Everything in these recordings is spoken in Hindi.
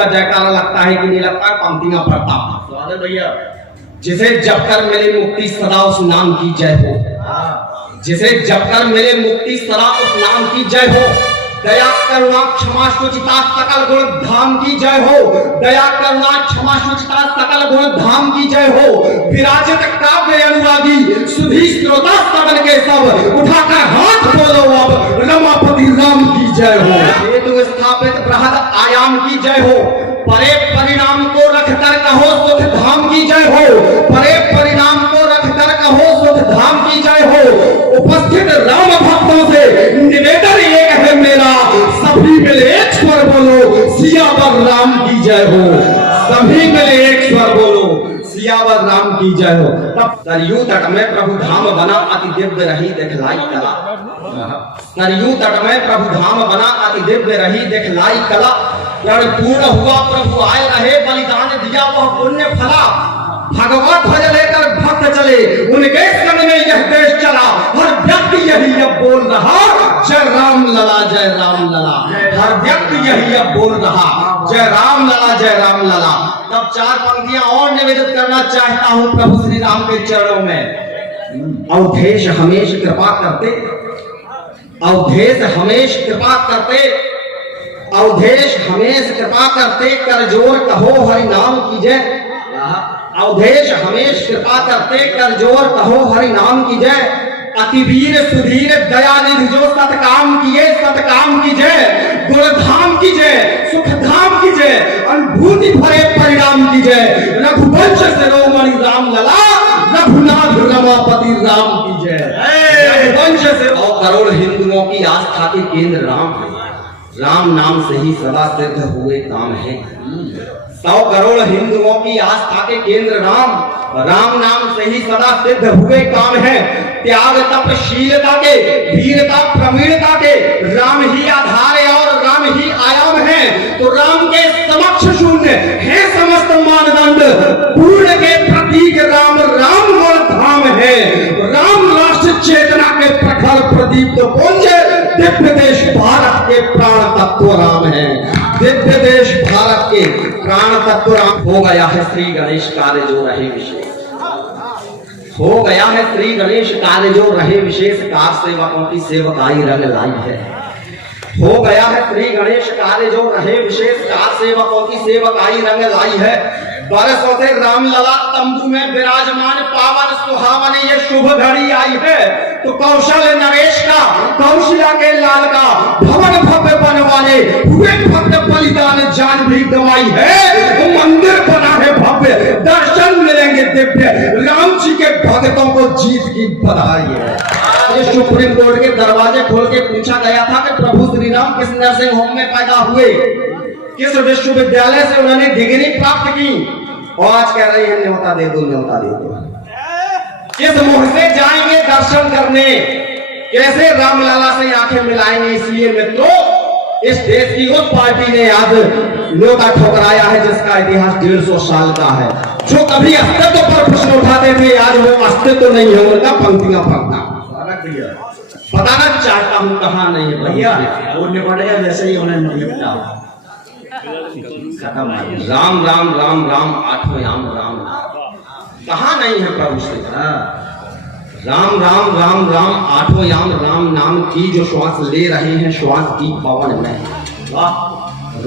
का जयकारा लगता है कि नहीं लगता है, पंक्तियां पढ़ता हूं भैया। जिसे जब कर मिले मुक्ति सदा उस नाम की जय हो, जिसे जब कर मिले मुक्ति सदा उस नाम की जय हो। दया करुणा क्षमा शुचिता सकल गुण धाम की जय हो, दया करुणा क्षमा शुचिता सकल गुण धाम की जय हो। विराजित काव्य अनुरागी सुधी श्रोता सवन के सब, उठाकर हाथ बोलो अब रमापति राम की जय हो। हेतु स्थापित बृहद आयाम की जय हो, परे परिणाम को रखकर कहो सुख धाम की जय हो, परे परिणाम को रखकर कहो सुख धाम की जय हो। उपस्थित राम भक्तों से निवेदन एक है मेरा, सभी मिले एक स्वर बोलो सियावर राम की जय हो, सभी मिले एक स्वर बोलो सियावर राम की जय हो। तब सरयू तट में प्रभु धाम बना अति दिव्य रही दिखलाई कला, सरयू तट में प्रभु धाम बना अति दिव्य रही दिखलाई कला। प्रण पूर्ण हुआ प्रभु आए रहे, बलिदान दिया वह पुण्य फला। भगवत ध्वज लेकर भक्त चले, उनके संग में यह देश चला। हर व्यक्ति यही अब बोल रहा जय राम लला जय राम लला, हर व्यक्ति यही अब बोल रहा जय राम लला जय राम लला। तब चार पंक्तियां और निवेदित करना चाहता हूं प्रभु श्री राम के चरणों में। अवधेश हमेश कृपा करते, अवधेश हमेश कृपा करते, अवधेश हमेश कृपा करते, कर जोर कहो हरि नाम की जय। अवधेश हमेश कृपा करते, कर जोर कहो हरि नाम की जय। अतिवीर सुधीर दयानिधि जो सतकाम किए सतकाम की जय। गुणधाम की जय, सुखधाम की जय, अनुभूति भरे परिणाम की जय। रघुवंश शिरोमणि राम लला, रघुनाथ रमापति राम की जय। रघुवंश से और करोड़ हिंदुओं की आस्था के केंद्र राम है, राम नाम से ही सदा सिद्ध हुए काम है। 100 करोड़ हिंदुओं की आस्था के केंद्र राम, राम नाम से ही सदा सिद्ध हुए काम है। त्याग तपशीलता के, वीरता प्रवीणता के राम ही आधार है और राम ही आयाम है। तो राम के समक्ष शून्य है समस्त मानदंड, पूर्ण के प्रतीक राम राम गुण धाम है। राम राष्ट्र चेतना के प्रखर प्रदीप्त पुंज, दिव्य देश भारत के प्राण तत्व राम है, दिव्य देश भारत के प्राण तत्व राम। हो गया है श्री गणेश कार्य जो रहे विशेष, हो गया है श्री गणेश कार्य जो रहे विशेष, कार सेवकों की सेवकाई रंग लाई है। हो गया है श्री गणेश कार्य जो रहे विशेष, कार सेवकों की सेवकाई रंग लाई है। बरसों से राम लला तंबू में विराजमान, पावन सुहावन ये शुभ घड़ी आई है। तो कौशल नरेश का, कौशल्या के लाल का भवन भव्य बनवाने हुए भक्त बलिदान जान भी गवाई है। वो मंदिर बना है भव्य, दर्शन मिलेंगे दिव्य, राम जी के भक्तों को जीत की बधाई है। ये सुप्रीम कोर्ट के दरवाजे खोल के पूछा गया था कि प्रभु श्री राम किस नर्सिंग होम में पैदा हुए, किस विश्वविद्यालय से उन्होंने डिग्री प्राप्त की, और आज कह रहे हैं न्योता दे दो न्योता दे दो। किस मुंह से जाएंगे दर्शन करने, कैसे रामलला से आंखें मिलाएंगे। इसलिए मित्रों, इस देश की उस पार्टी ने आज न्योता ठुकराया है जिसका इतिहास 150 साल का है। जो कभी अस्तित्व पर प्रश्न उठाते थे, आज वो अस्तित्व नहीं है उनका, पंक्तियां पढ़ना बताना चाहता हूं कहां नहीं है भैया। वो निपटेगा जैसे ही उन्हें निपटा खत्म। राम राम राम राम आठों याम राम, कहां नहीं है प्रभु श्री राम राम राम राम आठों याम राम नाम की जो श्वास ले रहे हैं श्वास की पवन में। वाह,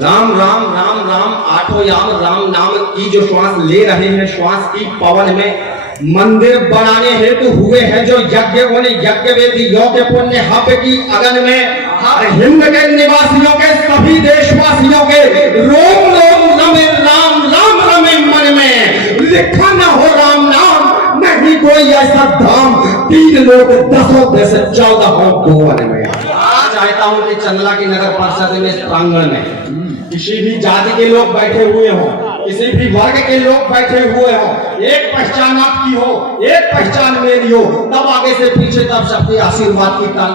राम राम राम राम आठों याम राम नाम की जो श्वास ले रहे हैं श्वास की पवन में। मंदिर बनाने हेतु हुए हैं जो यज्ञ, उन्हें यज्ञ वेदियों के पुण्य हव्य की अगन में। हिंद के निवासियों के, सभी देशवासियों के रोम रोम रमे राम राम रमे मन में। लिखा न हो राम नाम, नहीं कोई ऐसा धाम, 3 लोग 10 देश 14 भुवन में। चाहता हूं कि चंदला की नगर परिषद में, इस प्रांगण में किसी भी जाति के लोग बैठे हुए हों, किसी भी वर्ग के लोग बैठे हुए हों, एक पहचान आपकी हो, एक पहचान मेरी हो, तब आगे से पीछे तब सबके आशीर्वाद की ताल।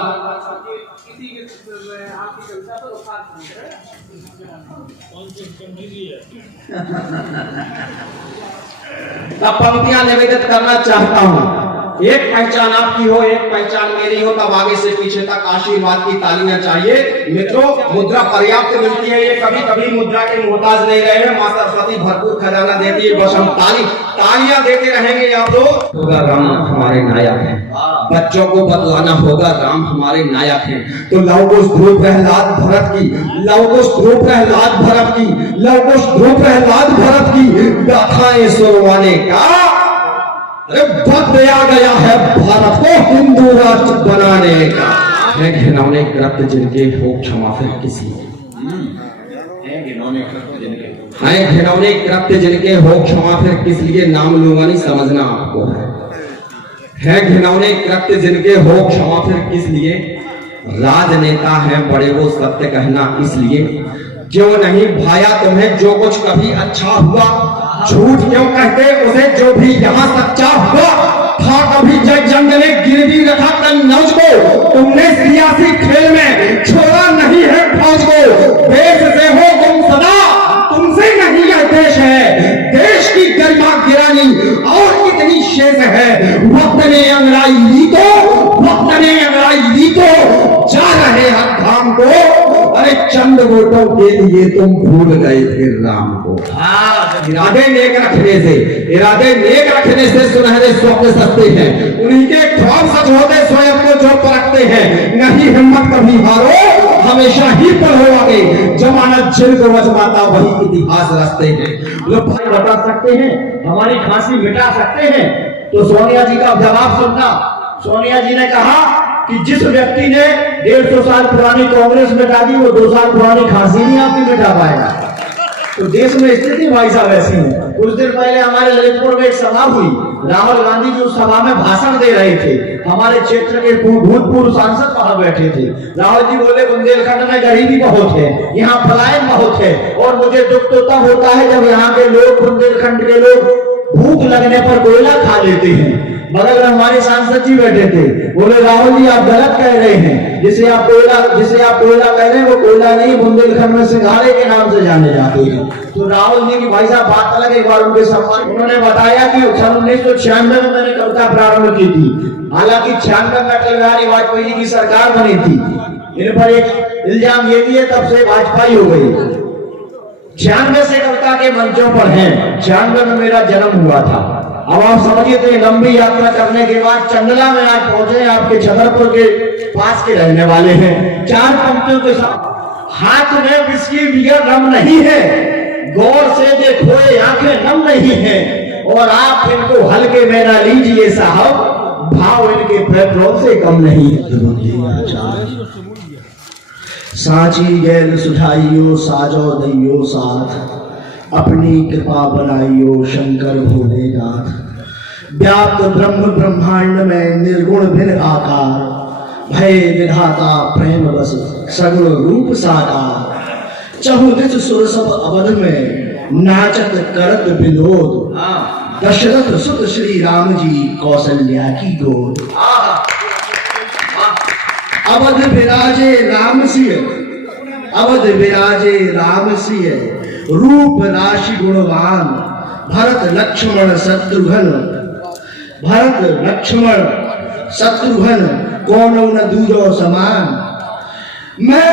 तब पंक्तियां निवेदित करना चाहता हूं। एक पहचान आपकी हो, एक पहचान मेरी हो, तब आगे से पीछे तक आशीर्वाद की तालियां चाहिए। मित्रों, मुद्रा पर्याप्त मिलती है, ये कभी कभी मुद्रा के मोहताज नहीं रहे हैं। मां सरस्वती भरपूर खजाना देती है, बस हम तालियां देते रहेंगे। आप लोग होगा राम हमारे नायक हैं, बच्चों को बतलाना होगा राम हमारे नायक हैं। तो लवकुश ध्रुव प्रहलाद भरत की, लवकुश ध्रुव प्रहलाद भरत की, लवकुश ध्रुव प्रहलाद भरत की गाथाएं सुनवाने का अरे वक्त आ गया है भारत को हिंदू राष्ट्र बनाने का। है घिनौने कृत्य जिनके हो क्षमा फिर किसी, है घिनौने कृत्य जिनके हो क्षमा फिर किस लिए, नाम लूंगा नहीं समझना आपको है घिनौने कृत्य जिनके हो क्षमा फिर किस लिए, राजनेता हैं बड़े वो सत्य कहना इसलिए, क्यों नहीं भाया तुम्हें जो कुछ कभी अच्छा हुआ, झूठ क्यों कहते उसे जो भी यहाँ सच्चा हुआ था। कभी जग जंग ने गिरवी रखा कन्नौज को, तुमने सियासी खेल में छोड़ा नहीं है फौज को। देश से हो तुम सदा, तुमसे नहीं यह देश है, देश की गरिमा गिरानी और कितनी शेष है। वक्त ने अंगड़ाई ली तो, वक्त ने अंगड़ाई ली तो जा रहे हम धाम को। अरे चंद वोटों के लिए तुम भूल गए थे राम को। इरादे नेक रखने से सुनहरे स्वप्न सस्ते हैं, उन्हीं के ख्वाब सच होते स्वयं को जो परखते हैं। नहीं हिम्मत कभी हारो, हमेशा ही बढ़ो आगे, जमानत जिनको वजमाता वही इतिहास रचते हैं। लोग भाई बता सकते हैं, हमारी खांसी मिटा सकते हैं। तो सोनिया जी का जवाब सुनना। सोनिया जी ने कहा कि जिस व्यक्ति ने 150 साल पुरानी कांग्रेस मिटा दी, वो 2 साल पुरानी खांसी नहीं आपकी मिटा पाएगा। तो देश में स्थिति भाई साहब ऐसी है। कुछ दिन पहले हमारे ललितपुर में एक सभा हुई, राहुल गांधी जी उस सभा में भाषण दे रहे थे। हमारे क्षेत्र के भूतपूर्व सांसद वहां बैठे थे। राहुल जी बोले बुंदेलखंड में गरीबी बहुत है, यहाँ पलायन बहुत है, और मुझे दुख तो तब होता है जब यहाँ के लोग, बुंदेलखंड के लोग भूख लगने पर कोयला खा लेते हैं। बगल में हमारे सांसद जी बैठे थे, बोले राहुल जी आप गलत कह रहे हैं, जिसे आप कोयला कह रहे हैं वो कोयला नहीं, बुंदेलखंड में सिंघाड़े के नाम से जाने जाते हैं। तो राहुल जी की भाई साहब बात अलग, एक बार उनके सम्मान, उन्होंने बताया कि सन 1996 में मैंने कविता प्रारंभ की थी। हालांकि 96 में अटल बिहारी वाजपेयी जी की सरकार बनी थी। इन पर एक इल्जाम ये दिए, तब से भाजपा हो गई। 96 से कविता के मंचों पर हैं, 96 में मेरा जन्म हुआ था। अब आप समझिए, तो लंबी यात्रा करने के बाद चंदला में आज पहुंचे, आपके छतरपुर के पास के रहने वाले हैं। 4 पंक्तियों के साथ, हाथ में विस्की बियर रम नहीं है, गौर से देखो आंखें नम नहीं है, और आप इनको हल्के में ना लीजिए साहब, भाव इनके पेट्रोल से कम नहीं है। साची गैल सुधाइयो साजो दैयो साथ, अपनी कृपा बनाइयो शंकर भोलेनाथ। व्याप्त ब्रह्म ब्रह्मांड में निर्गुण भिन्न आकार, भय विधाता प्रेम बस सगुण रूप साकार। चहुदिश सुर सब अवध में नाचत करत विनोद, दशरथ सुत श्री राम जी कौशल्या की गोद। अवध विराजे राम सिय, अवध विराजे राम सिय, रूप राशि गुणवान, भरत लक्ष्मण शत्रुघ्न, भरत लक्ष्मण शत्रुघ्न कौन न दूजो समान। मैं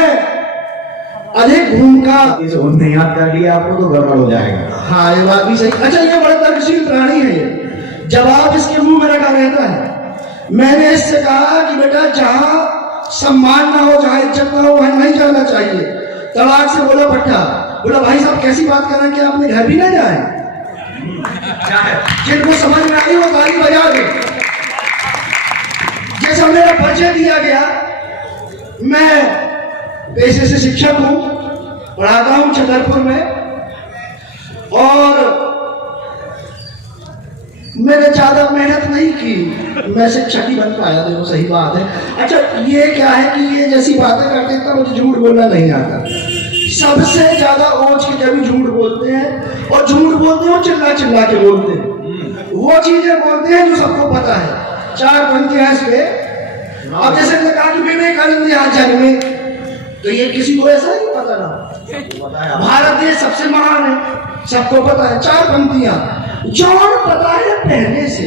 अधिक भूमिका उन्हें याद कर लिया, आपको तो गड़बड़ हो जाएगा। हाँ ये बात भी सही। अच्छा, ये बड़ा तर्कशील प्राणी है, जवाब इसके मुंह में रखा रहता है। मैंने इससे कहा कि बेटा जहां सम्मान ना हो, जहां इज्जत ना हो, वहां नहीं जाना चाहिए। तलाक से बोला पट्टा, बोला भाई साहब कैसी बात कर रहे हैं कि आपने घर भी ना जाए। जिनको समझ में आई वो ताली बजा दे। जैसा मेरा परिचय दिया गया, मैं पेशे से शिक्षक हूं, पढ़ाता हूं छतरपुर में, और मैंने ज्यादा मेहनत नहीं की, मैं शिक्षक ही बन पाया, देखो सही बात है। अच्छा, ये क्या है कि ये जैसी बातें करते हैं तो मुझे झूठ बोलना नहीं आता। सबसे ज्यादा ओझ के जब झूठ बोलते हैं, और झूठ बोलते हैं चिल्ला चिल्ला के बोलते हैं, वो चीजें बोलते हैं जो सबको पता है। 4 पंक्तियां इस पे। अब जैसे मैंने कहा कि विवेकानंद यहाँ जन्मे, तो ये किसी को ऐसा नहीं पता ना, भारत देश सबसे महान है, सबको पता है। 4 पंक्तियां, जौन पता है पहले से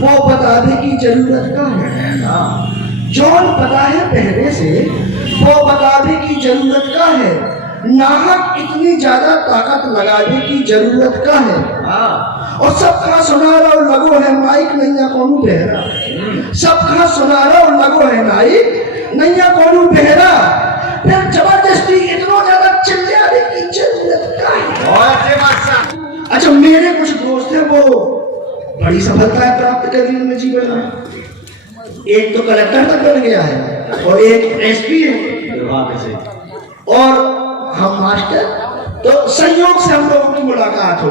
वो बताने की जरूरत का है। जौन पता है पहले से वो बताने की जरूरत का है। नाहक इतनी ज्यादा ताकत लगाने की जरूरत का है। और सबका सुनारा और लगो है माइक नैया कौनू बहरा। सबका सुनारा और लगो है माइक नैया कौनू बहरा। फिर जबरदस्ती इतना ज्यादा चिल्लाने की जरूरत का है। अच्छा, मेरे कुछ दोस्त हैं वो बड़ी सफलताएं प्राप्त कर ली उन्होंने जीवन में। एक तो कलेक्टर तक बन गया है और एक एसपी है और हम मास्टर। तो संयोग से हम लोगों की मुलाकात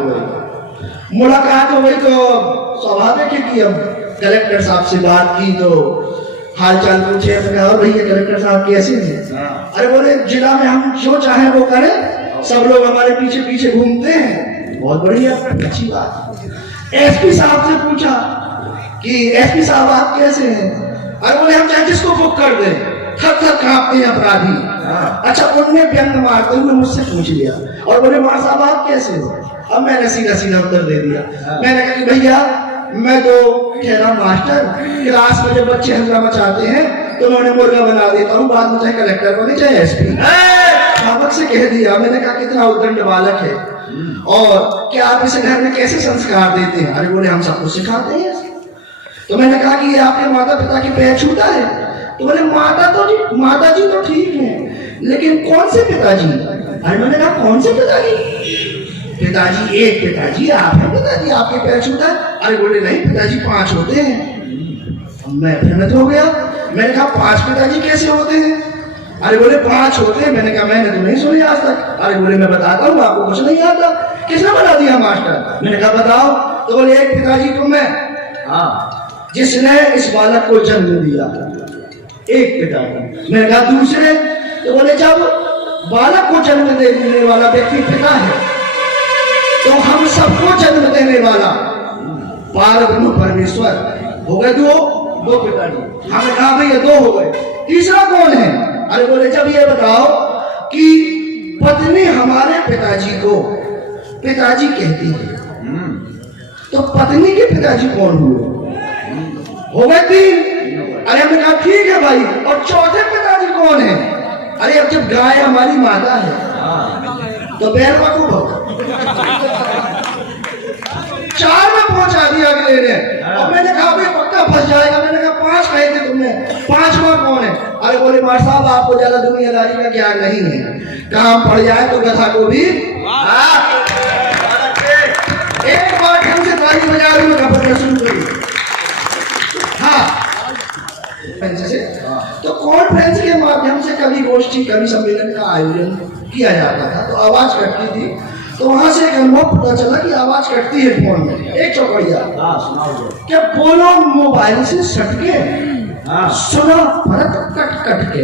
हो गई तो स्वाभाविक है कि हम कलेक्टर साहब से बात की तो हाल चाल पूछे। और भैया कलेक्टर साहब कैसे हैं? अरे बोले जिला में हम जो चाहे वो करें, सब लोग हमारे पीछे पीछे घूमते हैं। बहुत बढ़िया, अच्छी बात। एसपी साहब से पूछा कि एसपी साहब आप कैसे हैं? अरे बोले हम चाहे जिसको बुक कर दें, थर थर कांपते हैं अपराधी। अच्छा, उनने व्यंग मारते हुए मुझसे पूछ लिया और बोले मां साहब आप कैसे हो? अब मैंने सीधा सीधा उत्तर दे दिया। मैंने कहा कि भैया मैं तो ठहरा मास्टर, क्लास में जब बच्चे हल्ला मचाते हैं तो मैं उन्हें मुर्गा बना देता हूँ, बाद में चाहे कलेक्टर बने चाहे एसपी। साहब से कह दिया। मैंने कहा कितना उद्दंड बालक है और क्या आप इसे घर में कैसे संस्कार देते हैं? अरे बोले हम सबको सिखाते हैं। तो मैंने कहा कि ये आपके माता पिता के पैर छूता है? तो बोले माता जी तो ठीक है, लेकिन कौन से पिताजी? अरे मैंने कहा कौन से पिताजी? पिताजी एक पिताजी आप है, पिताजी आपके पैर छूता है? अरे बोले नहीं पिताजी 5 होते हैं। मैं भ्रमित हो गया। मैंने कहा 5 पिताजी कैसे होते हैं? अरे बोले 5 होते हैं। मैंने कहा मैंने तो नहीं सुनी आज तक। अरे बोले मैं बताता हूँ, आपको कुछ नहीं आता। किसने बता दिया मास्टर? मैंने कहा बताओ। तो बोले एक पिताजी तो मैं, जिसने इस बालक को जन्म दिया, एक पिताजी। मैंने कहा दूसरे? तो बोले जब बालक को जन्म देने वाला व्यक्ति पिता है तो हम सबको जन्म देने वाला पारब्रह्म परमेश्वर हो गए। दो पिताजी। हमने कहा भैया 2 हो गए, तीसरा कौन है? अरे बोले जब ये बताओ कि पत्नी हमारे पिताजी को पिताजी कहती है तो पत्नी के पिताजी कौन हुए? हो गए 3। अरे हमने कहा ठीक है भाई, और चौथे पिताजी कौन है? अरे अब जब गाय हमारी माता है तो बैल का खूब होगा। 4 में पहुंचा दिया अगले ने। और मैंने कहा भाई पक्का फंस जाएगा। मैंने कहा 5 कहे थे तुमने, 5वां कौन है? अरे बोले मार साहब आपको ज्यादा दुनियादारी का ज्ञान नहीं है, काम पड़ जाए तो गधा को भी। एक बार ढंग से ताली बजा रही हूँ शुरू करी। तो कॉन्फ्रेंस के माध्यम से कभी गोष्ठी कभी सम्मेलन का आयोजन किया जाता था तो आवाज कटती थी। तो वहां से एक अनुभव पता चला कि आवाज कटती है फोन में। एक चौकड़िया क्या बोलो मोबाइल से सटके सुना फर्क कट के।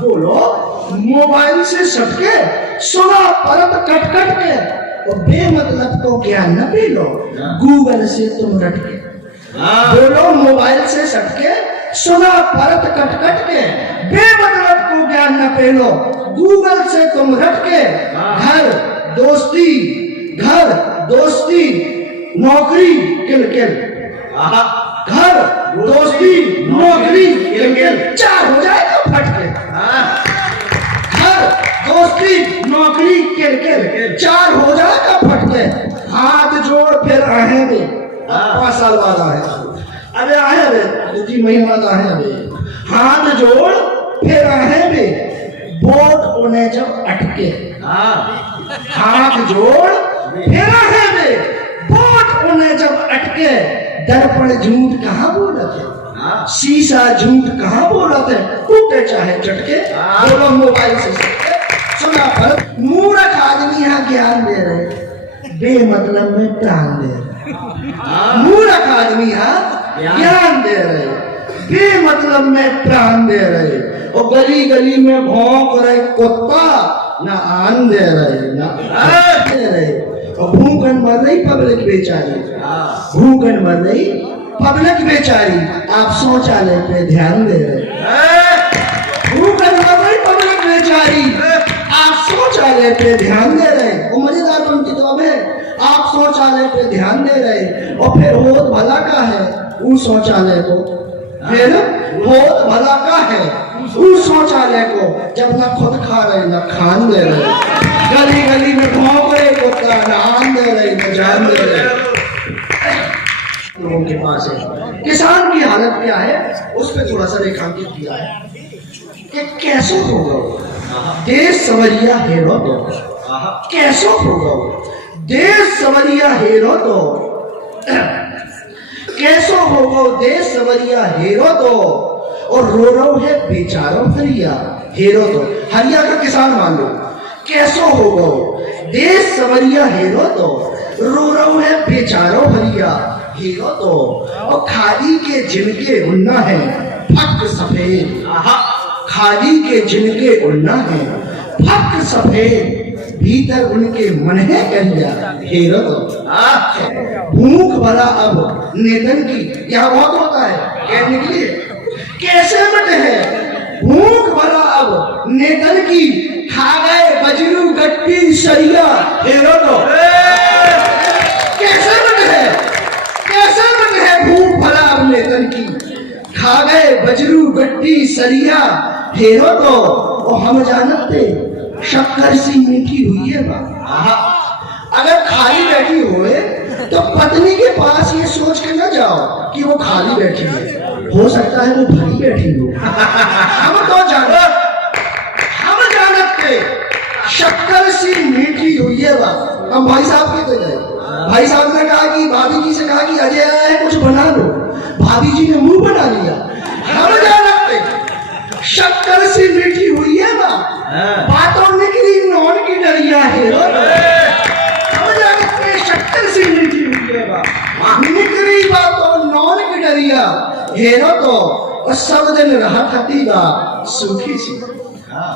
बोलो मोबाइल से सटके सुना परत कट के और बेमतलब तो ज्ञान न पी लो गूगल से तुम रटके। बोलो मोबाइल से सटके सुना परत कट के बेमतलब को ज्ञान न पी लो गूगल से तुम रटके। घर दोस्ती नौकरी किल घर दोस्ती नौकरी किल 4 हो जाएगा फटके। घर दोस्ती नौकरी किल 4 हो जाएगा फटके। हाथ जोड़ फिर आएंगे 5 साल बाद आए। अबे आए अबे 2-3 महीने बाद आए। अबे हाथ जोड़ फिर आएंगे वोट उन्हें जब अटके। हाथ जोड़ फिर आएंगे वोट उन्हें जब अटके। दर्पण झूठ कहाँ बोलते, शीशा झूठ कहाँ बोलते, टूटे चाहे चटके। बोलो मोबाइल से सुना पर मूर्ख आदमी यहाँ ज्ञान दे रहे बेमतलब में प्राण दे रहे। मूर्ख आदमी यहाँ ज्ञान दे रहे बेमतलब में प्राण दे रहे। और गली गली में भौंक रहे कुत्ता ना आन दे रहे ना दे रहे। और भूखन मर रही पब्लिक बेचारी, भूखन मर रही पब्लिक बेचारी। आप शौचालय पे ध्यान दे रहे। भूखन मर रही पब्लिक बेचारी, आप शौचालय पे ध्यान दे रहे। वो मजेदार पंक्ति तो अब है, आप शौचालय पे ध्यान दे रहे और फिर होत भला का है उस शौचालय को, फिर होत भला का है उस शौचालय को जब ना खुद खा रहे ना खान दे रहे, गली गली में भौंक रहे कुत्ता, ना आन दे रहे ना जान दे रहे। लोगों के पास है। किसान की हालत क्या है उस पर थोड़ा सा रेखांकित किया है कि कैसो होगा देश सवरिया हेरो तो, कैसो होगा देश सवरिया हेरो तो, कैसो होगा देश सवरिया हेरो तो, और रो रो है बेचारो हरिया हेरो तो। हरिया का किसान मान लो, कैसो होगा देश सवरिया हेरो तो, रो रो है बेचारो हरिया हेरो तो, और खाली के जिनके उन्ना है फक सफेद, खाली के जिनके उन्ना है फक सफेद, भीतर उनके मन है करिया हेरो तो। भूख भरा अब नेतन की, यह बहुत होता है क्या निकली कैसे मत है, भूख भरा अब नेतन की, खा गए बजरू गट्टी सरिया हेरो तो। कैसे मत है, कैसे मत है भूख भरा अब नेतन की, खा गए बजरू गट्टी सरिया हेरो तो। और हम जानते शक्कर सी मीठी हुई है अगर खाली बैठी हुए तो पत्नी के पास ये सोच के न जाओ कि वो खाली बैठी है, हो सकता है वो भरी बैठी हो। हम तो जानते शक्कर सी मीठी हुई है हम भाई साहब कहते गए, भाई साहब ने कहा कि भाभी जी से कहा कि अजय आया है कुछ बना दो, भाभी जी ने मुंह बना लिया। हम जानते शक्कर सी मीठी हुई है बातों निकली नौन की डरिया हेरो, शक्कर सी मीठी हुई है निकली बातों नौन की डरिया हेरो तो। और सब दिन रहा खतीबा सूखी सी,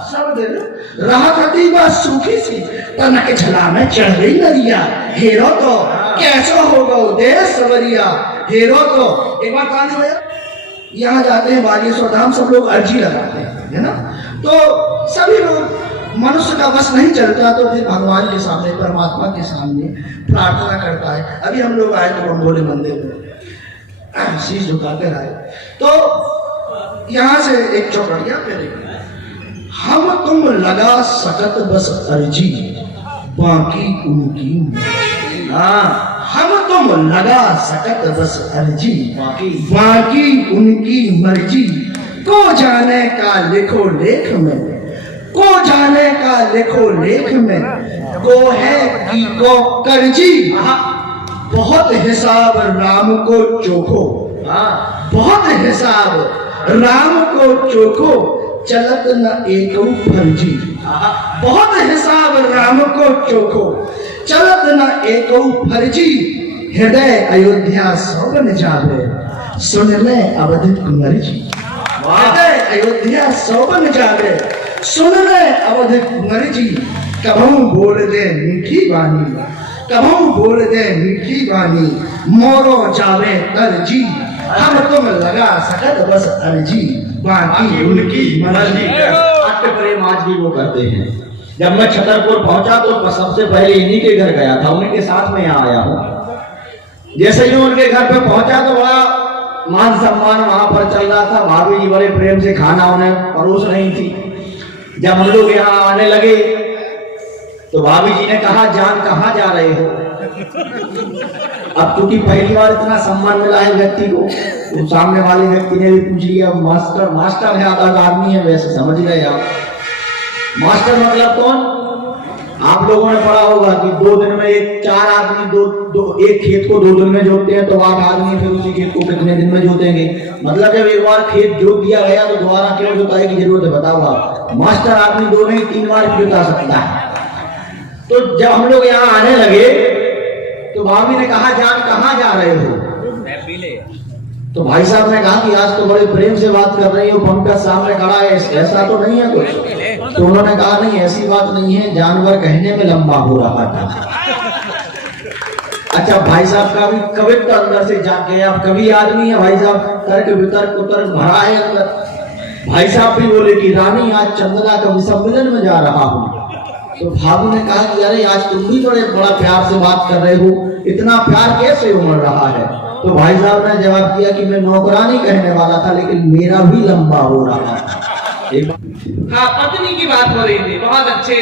सब दिन रहा खतीबा सूखी सी, तनक झला में चढ़ गई नरिया हेरो तो। कैसा होगा देश सवरिया हेरो तो। एक बार कहानी हुआ, यहाँ जाते हैं बागेश्वर धाम, सब लोग अर्जी लगाते हैं है ना, तो सभी लोग मनुष्य का बस नहीं चलता तो फिर भगवान के सामने परमात्मा के सामने प्रार्थना करता है। अभी हम लोग आए तो बंगोले मंदिर में शीश झुकाकर आए, तो यहाँ से एक चौकड़िया पे हम तुम लगा सकत बस अर्जी बाकी उनकी, हम तुम लगा सकत बस अर्जी बाकी उनकी मर्जी, को जाने का लिखो लेख में, को जाने का लिखो लेख में, को है की को करजी। बहुत हिसाब राम को चोखो, बहुत हिसाब राम को चोखो, चलत न एको फर्जी। बहुत हिसाब राम को चोखो, चलत न एको फर्जी, हृदय अयोध्या सौबन जावे, सुन ले अवध कुंवर जी। हृदय अयोध्या सौबन जावे, सुन ले अवध कुंवर जी। कभू बोल दे मीठी वाणी, कभू बोल दे मीठी वाणी, मोरो जावे तरजी, हम तुम लगा सकत बस अर्जी बाकी उनकी मर्जी। अट्ट प्रेम आज भी वो करते हैं। जब मैं छतरपुर पहुंचा तो सबसे पहले इन्हीं के घर गया था, उन्हीं के साथ में यहाँ आया हूँ। जैसे ही उनके घर पे पहुंचा तो बड़ा मान सम्मान वहां पर चल रहा था, भाभी जी बड़े प्रेम से खाना उन्हें परोस रही थी। जब हम लोग यहाँ आने लगे तो भाभी जी ने कहा जान कहाँ जा रहे हो। अब क्योंकि पहली बार इतना सम्मान मिला है व्यक्ति को, तो सामने वाले व्यक्ति ने भी पूछ लिया मास्टर, मास्टर है अलग आदमी है वैसे समझ गए आप। मास्टर मतलब कौन? आप लोगों ने पढ़ा होगा कि 2 दिन में एक 4 आदमी एक खेत को 2 दिन में जोतते हैं, तो 8 आदमी फिर उसी खेत को कितने दिन में जोतेंगे। मतलब जब एक बार खेत जोत दिया गया तो दोबारा क्यों जोताई की जरूरत है बताओ आप। मास्टर आदमी 2 नहीं 3 बार जोता सकता है। तो जब हम लोग यहाँ आने लगे तो भाभी ने कहा जान कहाँ जा रहे हो। तो भाई साहब ने कहा कि आज तो बड़े प्रेम से बात कर रही हो, पंकज सामने खड़ा है, ऐसा तो नहीं है कुछ। तो उन्होंने कहा नहीं ऐसी बात नहीं है, जानवर कहने में लंबा हो रहा था। अच्छा भाई साहब का भी कवित्व अंदर से जाग गया। अब कवि आदमी है भाई साहब, तर्क वितर्क उतर्क भरा है अंदर। भाई साहब भी बोले कि रानी आज चंदना कवि सम्मेलन में जा रहा हूँ। तो भाभी ने कहा कि अरे आज तुम भी बड़ा प्यार से बात कर रहे हो, इतना प्यार कैसे उमड़ रहा है? तो भाई साहब ने जवाब दिया कि मैं नौकरानी कहने वाला था, लेकिन मेरा भी लंबा हो रहा था। हाँ, पत्नी की बात हो रही थी। बहुत अच्छे,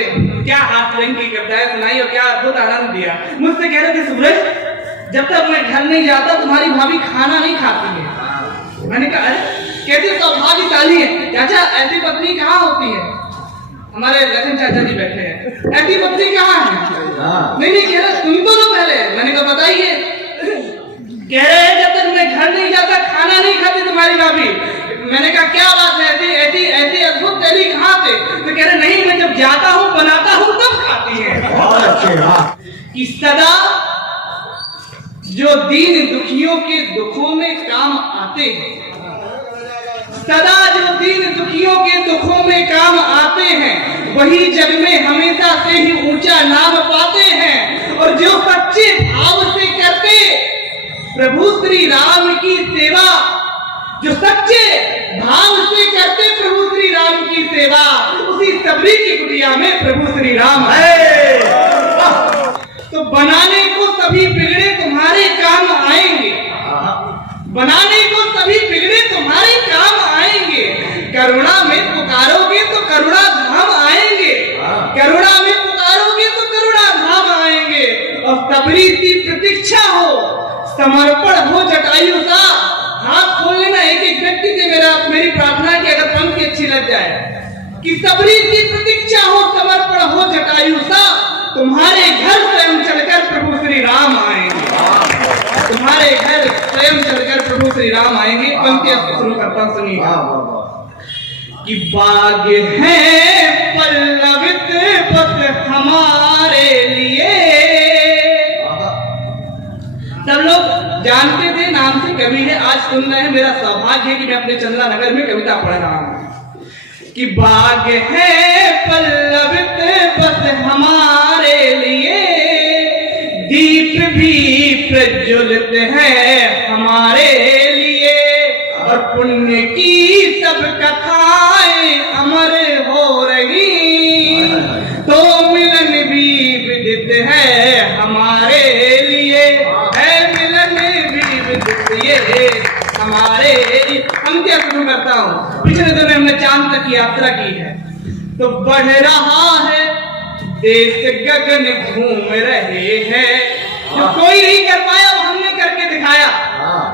क्या हाथ रंग की कविताएं सुनाई और क्या अद्भुत आनंद दिया। मुझसे कह रहे थे सूरज, जब तक मैं घर नहीं जाता तुम्हारी भाभी खाना नहीं खाती है। मैंने कहा अरे कहते सौभाग्यशाली है। चाचा ऐसी पत्नी कहाँ होती है? हमारे लखन चाचा जी बैठे हैं। ऐसी पत्नी कहाँ है? नहीं कह रहे सुन तो लो पहले। मैंने कहा बताइए। कह रहे हैं जब तक मैं घर नहीं जाता खाना नहीं खाती तुम्हारी भाभी। मैंने कहा क्या बात है, ऐसी ऐसी ऐसी अद्भुत तेरी कहाँ से? तो कह रहे नहीं, मैं जब जाता हूँ बनाता हूँ तब खाती है। बहुत अच्छे। कि सदा जो दीन दुखियों के दुखों में काम आते हैं, सदा जो दीन दुखियों के दुखों में काम आते हैं, वही जग में हमेशा से ही ऊंचा नाम पाते हैं। और जो सच्चे भाव से करते प्रभु श्री राम की सेवा, जो सच्चे भाव से करते प्रभु श्री राम की सेवा, उसी सबरी की कुटिया में प्रभु श्री राम है। तो बनाने को सभी बिगड़े तुम्हारे काम आएंगे, बनाने को सभी बिगड़े तुम्हारे काम आएंगे। करुणा में पुकारोगे तो करुणा धाम आएंगे, करुणा में पुकारोगे तो करुणा धाम आएंगे। और सबरी की प्रतीक्षा हो, समर्पण हो जटायु सा। हाथ खोल लेना एक एक व्यक्ति से मेरी प्रार्थना है कि अगर पंक्ति अच्छी लग जाए कि सबरी की प्रतीक्षा हो, समर्पण हो जटायु सा। तुम्हारे घर स्वयं चलकर प्रभु श्री राम आएंगे, तुम्हारे घर स्वयं चलकर प्रभु श्री राम आएंगे। पंक्ति शुरू करता हूं, सुनिए। कि बाग है पल्लवित बस हमारे लिए। सब लोग जानते थे, नाम से कवि है, आज सुन रहे हैं। मेरा सौभाग्य है कि मैं अपने चंद्रा नगर में कविता पढ़ रहा हूं। कि बाग है पल्लवित बस हमारे लिए, दीप भी प्रज्वलित है हमारे लिए। और पुण्य की सब कथाएं अमर हो रही, तो मिलन भी विदित है हमारे लिए, है मिलन भी विदित ये हमारे। हम क्या शुरू करता हूँ, पिछले दिनों हमने चांद तक यात्रा की है। तो बढ़ रहा है देश गगन घूम रहे हैं, जो कोई नहीं कर पाया वो हमने करके दिखाया।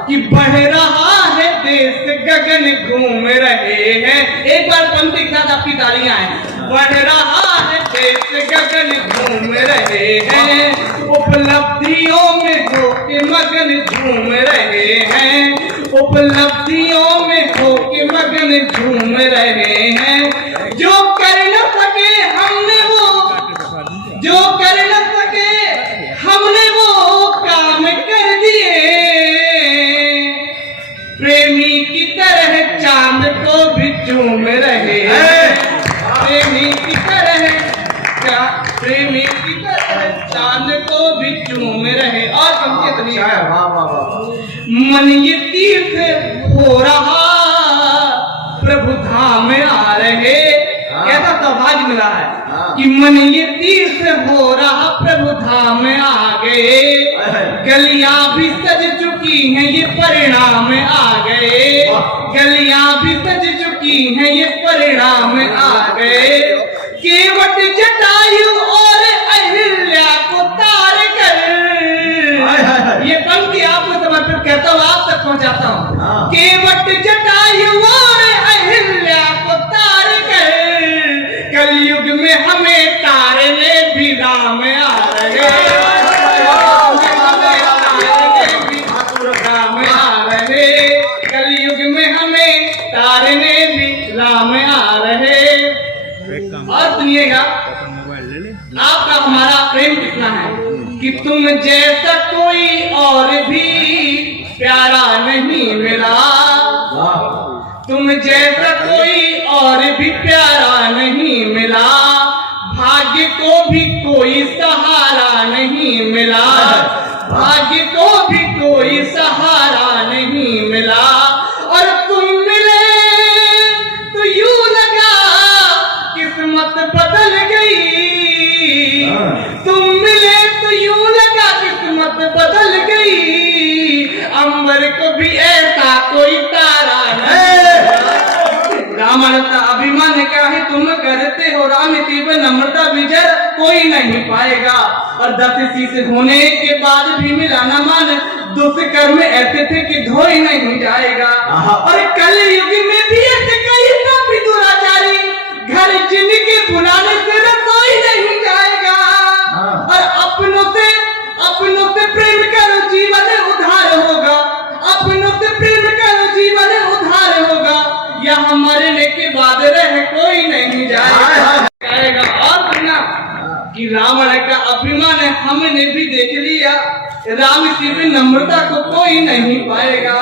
कि बढ़ रहा है देश गगन घूम रहे हैं। एक बार पंक्ति के साथ आपकी तालियां हैं। बढ़ रहा है देश गगन घूम रहे हैं, उपलब्धियों में होके मगन झूम रहे हैं, उपलब्धियों में होके मगन झूम रहे हैं। जो कर न सके हमने वो, जो कर न सके हमने वो काम कर दिए। प्रेमी की तरह चांद को भी चूम रहे हैं, प्रेमी की तरह प्रेमी की तरह चांद को भी चूम रहे। और मन ये तीर्थ हो रहा प्रभु धाम आ रहे। कैसा सौभाग्य मिला है कि मन ये तीर्थ हो रहा प्रभु धाम आ गए। गलियां भी सज चुकी हैं ये परिणाम आ गए, गलियां भी सज चुकी हैं ये परिणाम आ गए। केवट जटायु और अहिल्या को तार कर, ये पंक्ति आपको समर्पित करता हूँ, आप तक पहुंचाता हूँ। केवट जटायु और अहिल्या को तार कर, कलयुग में हमें तारने भी राम आ रहे, राम आ रहे। कलयुग में हमें तारने भी राम आ रहे। और सुनिएगा आपका हमारा प्रेम कितना है कि तुम जैसा कोई और भी प्यारा नहीं मिला, तुम जैसा कोई और भी प्यारा नहीं मिला। भाग्य को भी कोई सहारा नहीं मिला, भाग्य को भी कोई सहारा नहीं मिला। और तुम मिले तो यूं लगा कि किस्मत बदल गई, तुम मिले तो यूं लगा किस्मत बदल गई, अंबर को भी ऐसा कोई तारा नहीं। रावण का अभिमान क्या है तुम करते हो राम, तीव नम्रता विजय कोई नहीं पाएगा। और 10 शीश होने के बाद भी मिला न मान, दुष्कर्म ऐसे थे कि धोई नहीं जाएगा। और कल युग में भी ऐसे कई भी दुराचारी, घर जिनके बुलाने से रसोई नहीं जाएगा। और अपनों से प्रेम करो जीवन उद्धार होगा, अपनों से प्रेम करो जीवन उद्धार होगा, यहाँ मरने के बाद रह कोई नहीं जाएगा। और सुना कि रावण का अभिमान हमने भी देख लिया, राम की भी नम्रता को कोई नहीं पाएगा।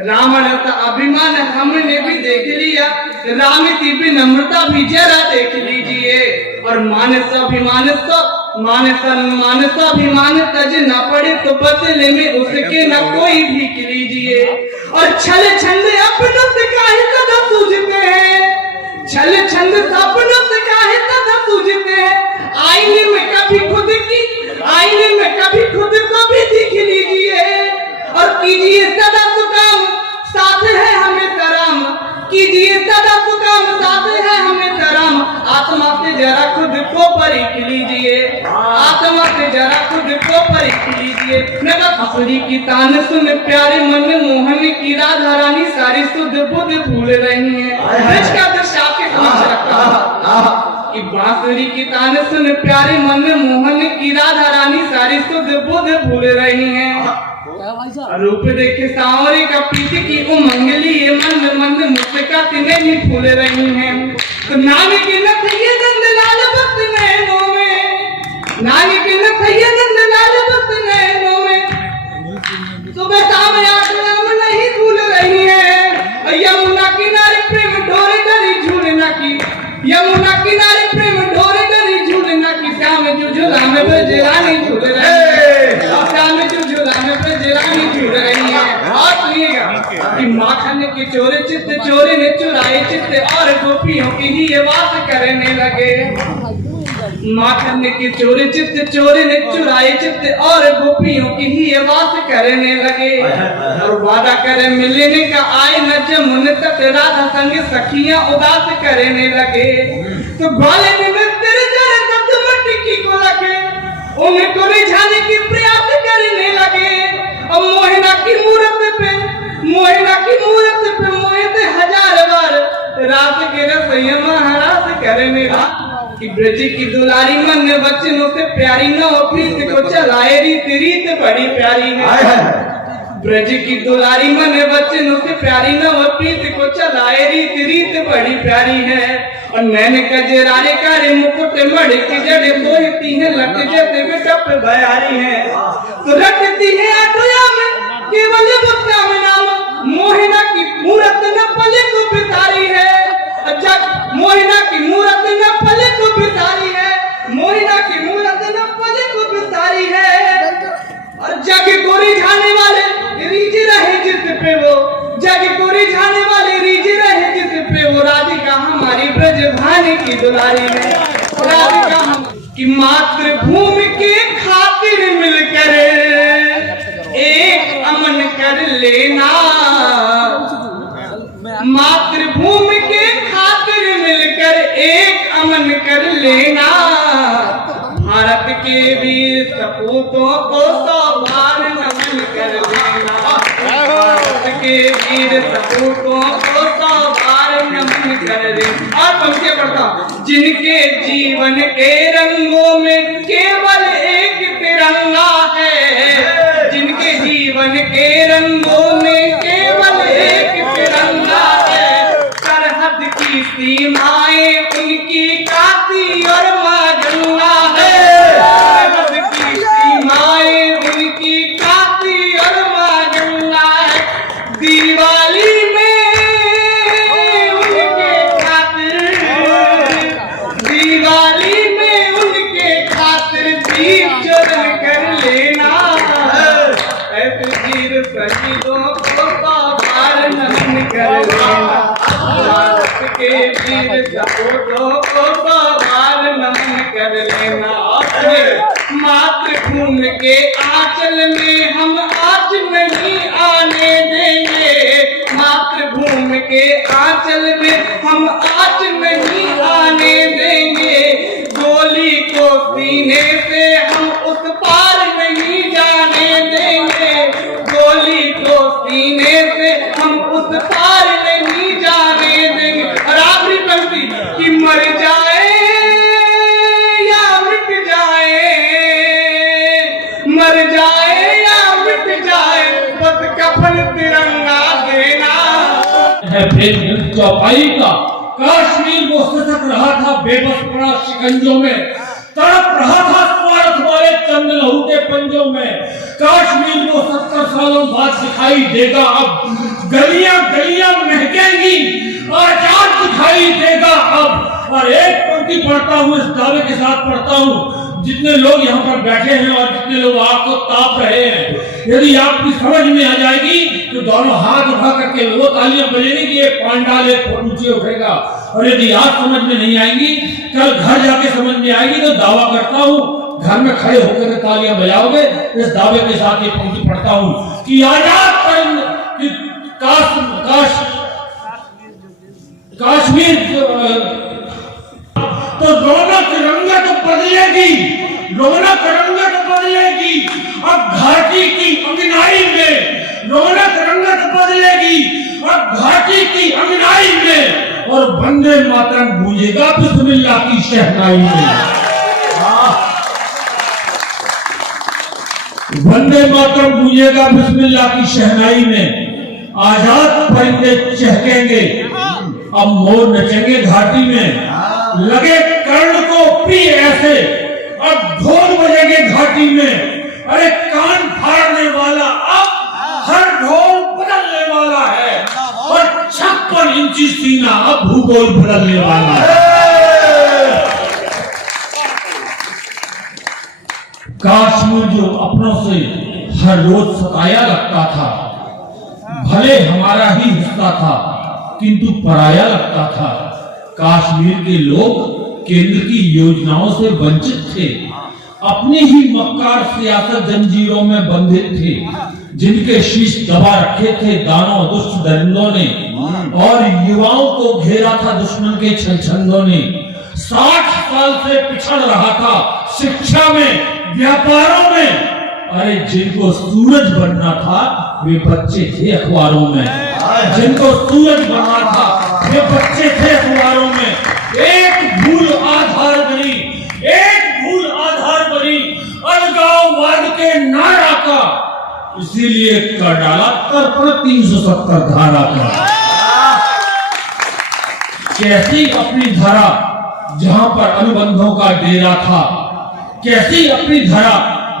रावण का अभिमान हमने भी देख लिया, राम की भी नम्रता भी जरा देख लीजिए। और मान स्वाभिमान तज न पड़े तो बदले में उसके न कोई भीख लीजिए। और छल छंद अपनों से काहे सदा सूझते हैं, छल छंद अपनों से काहे सदा सूझते हैं, आईने में कभी खुद को भी देख लीजिए। और कीजिए सदा सुकाम साथ है हमें तराम, कीजिए सदा सुकाम साथ है हमें तराम, आत्मा से जरा खुद को परीख लीजिए, आत्मा से जरा खुद को परीख लीजिए। नगा बांसुरी की तान सुन प्यारे मन मोहन की राधा रानी सारी सुध बुध भूल रही है। का दशा के समझ रखा कि बांसुरी की तान सुन प्यारे मन मोहन की राधा रानी सारी सुध बुध भूल रही है। रूप देखे सांवरे का प्रीत की उमंग लिए मंद मंद मुस्काते नहीं फूल रही हैं। तो नाग के नथैया नंदलाल बस नैनों में, नाग के नथैया नंदलाल बस नैनों में, सुबह शाम आठ नाम नहीं भूल रही है। यमुना किनारे प्रेम ढोरे डरी झूलना की, यमुना किनारे प्रेम ढोरे डरी झूलना की, श्याम जुझुला में ब्रजरानी झूल रही है, श्याम जुझुला में ब्रजरानी झूल रही है। और सुनिएगा कि माखन के चोरे चित्त चोरे ने चुराए चित्त, और गोपियों की ही ये बात करने लगे। माखन के चोरे चित्त चोरे ने चुराए चित्त, और गोपियों की ही ये बात करने लगे। और वादा करे मिलने का आए न जमुन तट, राधा संग सखियां उदास करने लगे। तो ग्वाले में तेरे जरे तब मटकी को लगे, उनको रिझाने की प्रयास करने लगे। और मोहिना की मूरत पे मोहित 1000 बार रात के रसैया महाराज करने लगे। कि ब्रज की दुलारी मन वचनों से प्यारी न हो, प्रीत को चलाए रीत बड़ी प्यारी है। ब्रज की दुलारी मन वचनों से प्यारी न हो, प्रीत को चलाए रीत बड़ी प्यारी है। और नैन कजरारे करे मुकुट मड़ की जड़े सोहती है, लट जैसे बेटप बयारी है। तो रटती है आटोया में केवल बुक्का में नाम, मोहिना की मूरत न पले को बितारी है। मोहिना की मूरत न पले को बितारी है, मोहिना की मूरत न पले को बितारी है। और जग को रिझाने वाले रीझ रहे जिस पे वो, जग को रिझाने वाले रीझ रहे जिस पे वो, राधिका हमारी ब्रजभानी की दुलारी है। राधिका हम कि मातृभूमि के खातिर मिलकर एक अमन कर लेना, मातृभूमि के खातिर मिलकर एक अमन कर लेना। भारत के वीर सपूतों को 100 बार नमन कर लेना, भारत के वीर सपूतों को 100 बार नमन कर लेना। और पंक्तियां पढ़ता हूं। जिनके जीवन के रंगों में केवल एक तिरंगा है, जिनके जीवन के रंगों में केवल एक तिरंगा है, सरहद की सीमाएं उनकी काशी और मां गंगा है, सरहद की सीमाएं उनकी काशी और मां गंगा है। दिवाली में उनके खातिर, दिवाली में उनके खातिर दीप ज्वलन कर लेना, ऐसे वीर शहीदों को 100 बार नमन कर लेना। भारत के वीर कश्मीर का फोटो को बार नमन कर लेना अपने मातृभूमि के आंचल में हम आज नहीं आने देंगे, मातृभूमि के आंचल में हम आज नहीं आने देंगे, गोली को सीने से हम उस पार नहीं जाने देंगे, गोली को सीने से हम उस पार नहीं जाने देंगे। और आखिरी पंक्ति कि मर जाए या मिट जाए, मर जाए या मिट जाए, बस कफन तिरंगा देना है। भेद चौपाई का कश्मीर वो सिसक रहा था बेबस पड़ा शिकंजों में, तड़प रहा था स्वार्थ वाले चंद लहू के पंजों में। कश्मीर को 70 सालों बाद दिखाई देगा, अब गलियां गलियां महकेंगी, आजाद दिखाई देगा अब। और एक पंक्ति पढ़ता हूँ, इस दावे के साथ पढ़ता हूँ, जितने लोग यहाँ पर बैठे हैं और जितने लोग आपको ताप रहे हैं, यदि आपकी समझ में आ जाएगी तो दोनों हाथ उठा करके वो तालियां बजेंगी कि एक पांडाल एक ऊंचे उठेगा। और यदि आज समझ में नहीं आएंगी, कल घर जाके समझ में आएगी। तो दावा करता हूँ घर में खड़े होकर तालियां बजाओगे। इस दावे के साथ ये पंक्ति पढ़ता हूँ कि आजाद कश्मीर तो रौनक रंगत बदलेगी, रौनक रंगत बदलेगी अब घाटी की अंगनाई में, रौनक रंगत बदलेगी अब घाटी की अंगनाई में, और वंदे मातरम गूंजेगा बिस्मिल्लाह की शहनाई में। वंदे मातरम गूंजेगा बिस्मिल्लाह की शहनाई में। आजाद परिंदे चहकेंगे, अब मोर नचेंगे घाटी में, लगे कर्ण को पी ऐसे, अब ढोल बजेंगे घाटी में। अरे कान फाड़ने वाला अब हर ढोल बदलने वाला है, और 56 इंची सीना अब भूगोल बदलने वाला है। कश्मीर जो अपनों से हर रोज सताया लगता था, भले हमारा ही हिस्सा था किंतु पराया लगता था। कश्मीर के लोग केंद्र की योजनाओं से वंचित थे, अपनी ही मक्कार सियासत जंजीरों में बंधे थे, जिनके शीश दबा रखे थे दानों दुष्ट दरिंदों ने, और युवाओं को घेरा था दुश्मन के छलछंदों ने। 60 साल से पिछड़ रहा था शिक्षा में, व्यापारों में। अरे जिनको सूरज बनना था वे बच्चे थे अखबारों में, जिनको सूरज बनना था वे बच्चे थे अखबारों में। एक भूल आधार बनी, एक भूल आधार बनी अलगाववाद के नारा का, इसीलिए कर डाला तर्पण 370 धारा का। कैसी अपनी धरा जहां पर अनुबंधों का डेरा था, कैसी अपनी धरा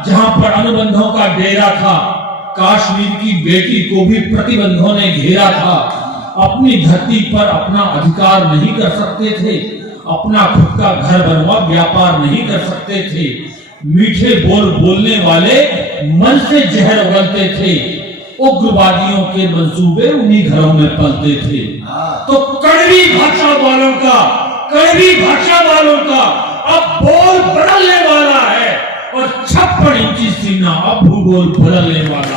जहां पर अनुबंधों का डेरा था। कश्मीर की बेटी को भी प्रतिबंधों ने घेरा था, अपनी धरती पर अपना अधिकार नहीं कर सकते थे, अपना खुद का घर बनवा व्यापार नहीं कर सकते थे। मीठे बोल बोलने वाले मन से जहर उगलते थे, उग्रवादियों के मंसूबे उन्हीं घरों में पलते थे। तो कड़वी भाषा वालों का, कड़वी भाषा वालों का अब बोल बदलने वाला है, और 56 इंची सीना अब भूगोल बदलने वाला।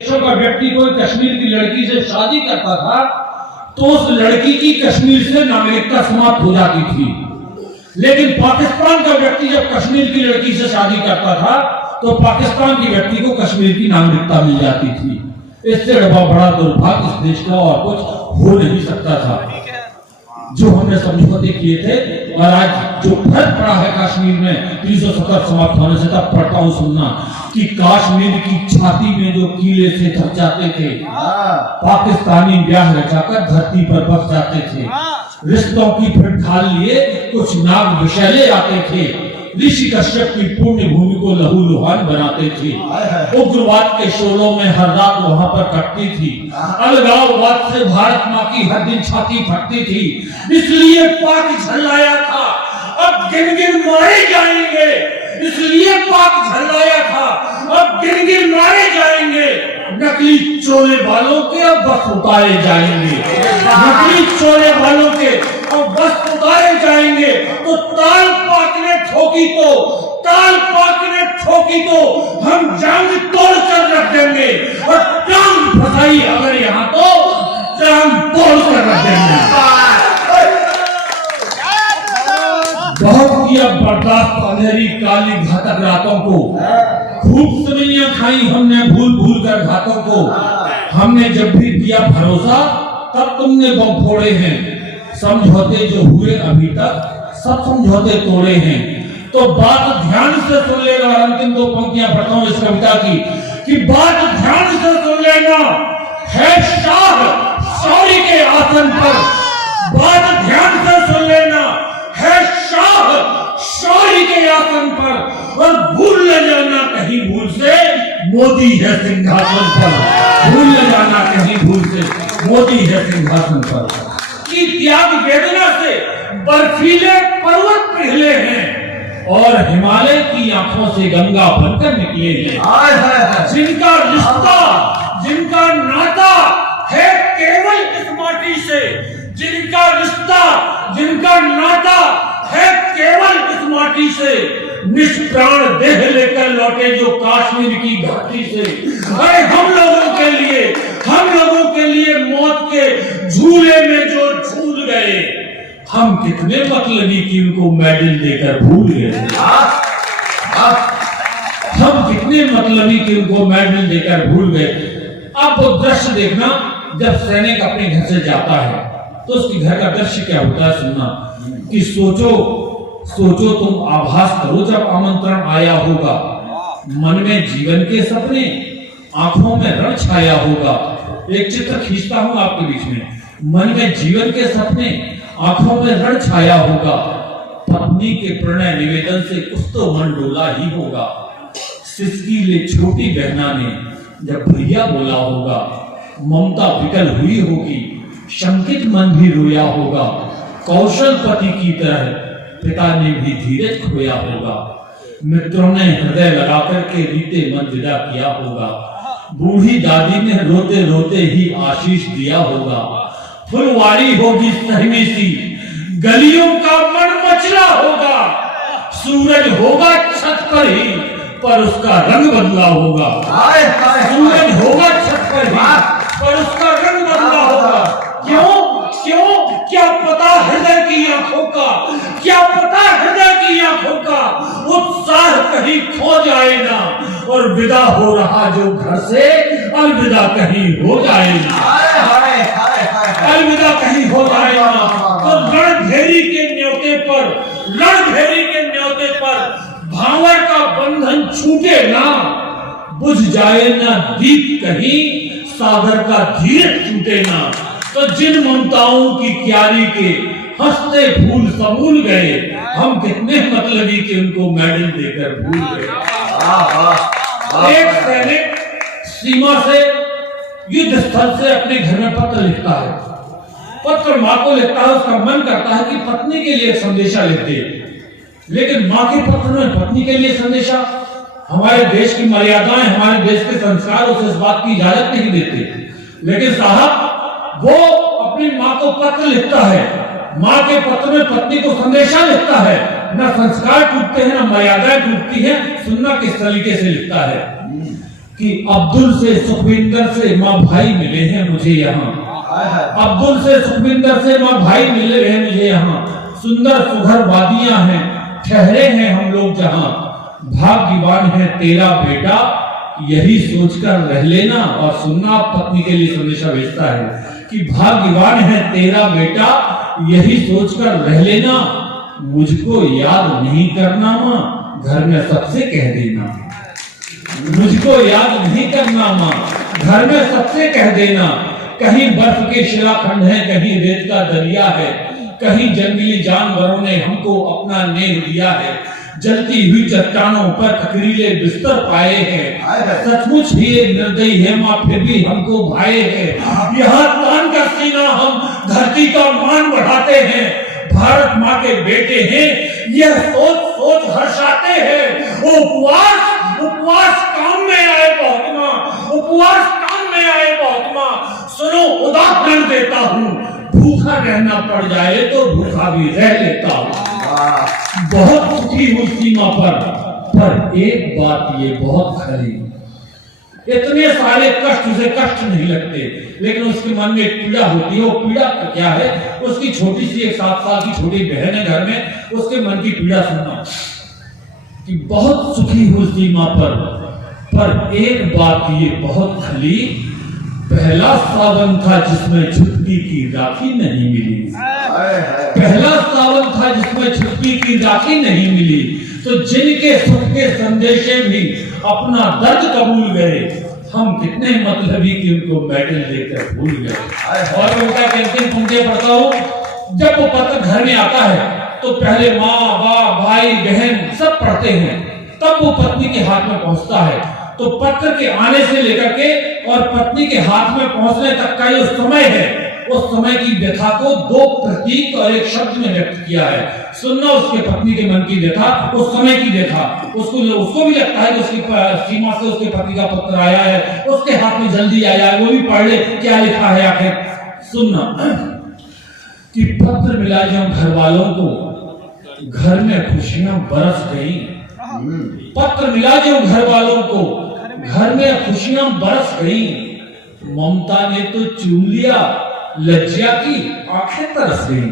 देशों का व्यक्ति कोई कश्मीर की लड़की से शादी करता था तो उस लड़की की कश्मीर से नागरिकता समाप्त हो जाती थी, लेकिन पाकिस्तान का व्यक्ति जब कश्मीर की लड़की से शादी करता था तो पाकिस्तान की व्यक्ति को कश्मीर की नागरिकता मिल जाती थी। इससे बड़ा दुर्भाग्य इस देश का और कुछ हो नहीं सकता था। जो हमने समझौते किए थे, और आज जो फर्क पड़ा है कश्मीर में 370 समाप्त होने से, तब पढ़ता हूँ सुनना कि कश्मीर की छाती में जो कीले से थक जाते थे, पाकिस्तानी ब्याह रचाकर धरती पर बस जाते थे। रिश्तों की फिर ढाल लिए कुछ नाग विषैले आते थे, ऋषि कश्यप की पुण्य भूमि को लहूलुहान बनाते थे। उग्रवाद के शोलों में हर रात वहां पर कटती थी, अलगाववाद से भारत माँ की हर दिन छाती फटती थी, इसलिए पाक झल्लाया था अब गिन गिन मारे जाएंगे, इसलिए पाक झल्लाया था अब गिन गिन मारे जाएंगे। नकली चोले वालों के अब बस उतारे जाएंगे, नकली चोले वालों के और वस्त्र उतारे जाएंगे तो ताल पाकने ठोकी तो हम जांग तोड़ कर रख देंगे, और टांग फंसाई अगर यहाँ तो टांग तोड़ कर रख देंगे। बहुत किया बर्दाश्त अंधेरी काली घातक रातों को, खूब सवैयां खाई हमने भूल भूल कर घातों को। हमने जब भी दिया भरोसा तब तुमने बम फोड़े हैं, समझौते जो हुए अभी तक सब समझौते तोड़े हैं। तो बात ध्यान से सुन लेना, अंतिम दो पंक्तियां पढ़ता हूं इस कविता की, कि बात ध्यान से सुन लेना, है शाह शौर्य के आसन पर। बात ध्यान से सुन लेना, है शाह शौर्य के आसन पर, और भूल न जाना कहीं भूल से मोदी है सिंहासन पर। भूल न जाना कहीं भूल से मोदी है सिंहासन पर। की त्याग वेदना से बर्फीले पर्वत पिघले हैं, और हिमालय की आंखों से गंगा बनकर निकले हैं। जिनका रिश्ता जिनका नाता है केवल इस माटी से, जिनका रिश्ता जिनका नाता है केवल इस माटी से, निष्प्राण देह लेकर लौटे जो कश्मीर की घाटी से। अरे हम लोगों के लिए मौत के झूले में जो झूल गए, हम कितने मतलबी कि उनको मेडल देकर भूल गए। हम कितने मतलबी कि उनको मेडल देकर भूल गए। अब वो दृश्य देखना, जब सैनिक अपने घर से जाता है तो उसके घर का दृश्य क्या होता है सुनना। कि सोचो तुम आभास करो, जब आमंत्रण आया होगा, मन में जीवन के सपने, आंखों में रण छाया होगा। एक चित्र खींचता हूं आपके बीच में। मन में जीवन के सपने, आंखों में रण छाया होगा, पत्नी के प्रणय निवेदन से कुछ तो मन डोला ही होगा। सिसकी ले छोटी बहना ने जब भैया बोला होगा, ममता विकल हुई होगी, शंकित मन भी रोया होगा। कौशल पति की तरह पिता ने भी धीरज खोया होगा। मित्रों ने हृदय लगाकर के रीते मन विदा किया होगा। बूढ़ी दादी ने रोते रोते ही आशीष दिया होगा। फुलवारी होगी सहमी सी, गलियों का मन मचला होगा। सूरज होगा छत पर ही, पर उसका रंग बदला होगा। सूरज होगा छत पर ही, पर उसका रंग बदला होगा। क्यों क्या पता हृदय की आंखों का, क्या पता हृदय की आंखों का उत्साह कहीं खो जाए ना, और विदा हो रहा जो घर से अलविदा कहीं हो जाए ना, अलविदा कहीं हो जाए ना। तो रणभेरी के न्योते पर भावर का बंधन छूटे ना, बुझ जाए ना दीप कहीं, सागर का धीरज छूटे ना। तो जिन ममताओं की क्यारी के हंसते फूल समूल गए, हम कितने मतलबी कि उनको मेडल देकर भूल गए। एक सैनिक सीमा से, युद्ध स्थल से अपने घर में पत्र लिखता है। पत्र माँ को लिखता है, उसका मन करता है कि पत्नी के लिए संदेशा लिखते, लेकिन माँ के पत्र में पत्नी के लिए संदेशा, हमारे देश की मर्यादाएं, हमारे देश के संस्कार उसे इस बात की इजाजत नहीं देते। लेकिन साहब वो अपनी माँ को पत्र लिखता है, माँ के पत्र में पत्नी को संदेशा लिखता है। ना संस्कार टूटते हैं, ना मर्यादाएं टूटती हैं। सुनना किस तरीके से लिखता है कि अब्दुल से सुखविंदर से माँ भाई मिले हैं मुझे यहाँ। अब्दुल से सुखविंदर से माँ भाई मिले हैं मुझे यहाँ। सुंदर सुघर वादियां हैं, ठहरे हैं हम लोग जहाँ। भाग्यवान है तेरा बेटा, यही सोचकर रह लेना। और सुनना, पत्नी के लिए संदेशा भेजता है कि भाग्यवान है तेरा बेटा, यही सोचकर रह लेना। मुझको याद नहीं करना माँ, घर में सबसे कह देना। मुझको याद नहीं करना माँ, घर में सबसे कह देना। कहीं बर्फ के शिलाखंड है, कहीं रेत का दरिया है, कहीं जंगली जानवरों ने हमको अपना नेह दिया है। जलती हुई चट्टानों पर खतरीले बिस्तर पाए हैं। सचमुच ही एक निर्दयी है माँ, फिर भी हमको भाए हैं। यहाँ तान का सीना हम धरती का मान बढ़ाते हैं। भारत माँ के बेटे हैं, यह सोच हर्षाते हैं। उपवास काम में आए बहुत माँ, उपवास काम में आए बहुत माँ। सुनो उदाहरण देता हूँ, भूखा रहना पड़ जाए तो भूखा भी रह लेता हूँ। बहुत सुखी हूँ सीमा पर एक बात ये बहुत खरी, इतने सारे कष्ट उसे कष्ट नहीं लगते, लेकिन उसके मन में एक पीड़ा होती है। वो पीड़ा क्या है? उसकी छोटी सी एक 7 साल की छोटी बहन है घर में, उसके मन की पीड़ा सुनना कि बहुत सुखी हूँ सीमा पर एक बात ये बहुत खली, पहला सावन था जिसमें छुटकी की राखी नहीं मिली। पहला सावन था जिसमें छुटकी की राखी नहीं मिली। तो जिनके सुख के संदेशे भी अपना दर्द कबूल गए, हम कितने मतलबी कि उनको मेडल देकर भूल गए। और उनका कहते पंक्ति पढ़ता हूँ, जब वो पत्र घर में आता है तो पहले माँ बाप भाई बहन सब पढ़ते हैं, तब वो पत्नी के हाथ में पहुंचता है। तो पत्र के आने से लेकर के और पत्नी के हाथ में पहुंचने तक का जो समय है, उस समय की व्यथा को 2 प्रतीक और 1 शब्द में व्यक्त किया है। सुनना उसके पत्नी के मन की व्यथा, उस समय की व्यथा। उसको भी लगता है कि उसकी सीमा से उसके पति का पत्र आया है, उसके हाथ में जल्दी आया है, वो भी पढ़ ले क्या लिखा है आखिर। सुनना कि पत्र मिला जो घर वालों को, घर में खुशियां बरस गई। पत्र मिला जो घर वालों को, घर में खुशियां बरस गई। ममता ने तो चूम लिया, लज्जा की आंखें तरस गई।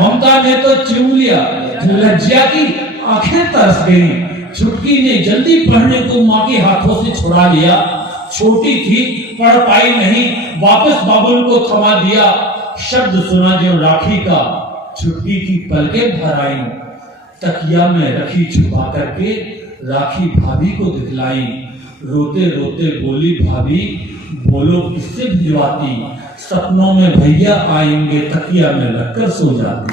ममता ने तो चूम लिया, लज्जा की आंखें तरस गई। छुटकी ने जल्दी पढ़ने को माँ के हाथों से छुड़ा लिया। छोटी थी, पढ़ पाई नहीं, वापस बाबुल को थमा दिया। शब्द सुना जो राखी का, छुटकी की पलकें भर आई। तकिया में रखी छुपा करके राखी भाभी को दिखलाई। रोते रोते बोली भाभी, बोलो किससे भिजवाती, सपनों में भैया आएंगे तकिया में रखकर सो जाती।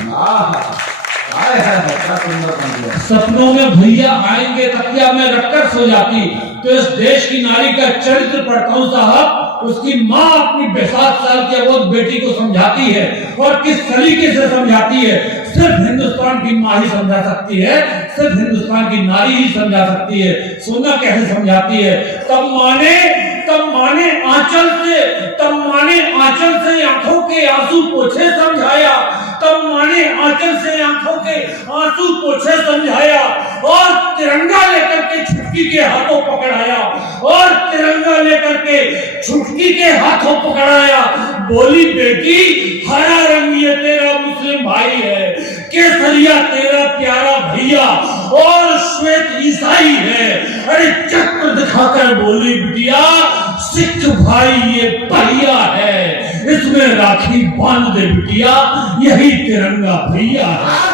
सपनों में भैया आएंगे तकिया में रखकर सो जाती। तो इस देश की नारी का चरित्र पढ़ता हूं साहब। उसकी माँ अपनी 7 साल की अबोध बेटी को समझाती है, और किस तरीके से समझाती है सिर्फ हिंदुस्तान की माँ ही समझा सकती है, सिर्फ हिंदुस्तान की नारी ही समझा सकती है। सुनना कैसे समझाती है। तब माने आंचल से आंखों के आंसू पोछे समझाया। तब माने आंचल से आंखों के आंसू पोछे समझाया, और तिरंगा लेकर के छुटकी के हाथों पकड़ाया, और तिरंगा लेकर के छुटकी के हाथों पकड़ाया। बोली बेटी, हरा रंग ये तेरा मुस्लिम भाई है, केसरिया तेरा प्यारा भैया, और श्वेत ईसाई है। अरे चक्र दिखाकर बोली बिटिया, सिख भाई ये पहिया है, इसमें राखी बांध दे बिटिया, यही तिरंगा भैया है।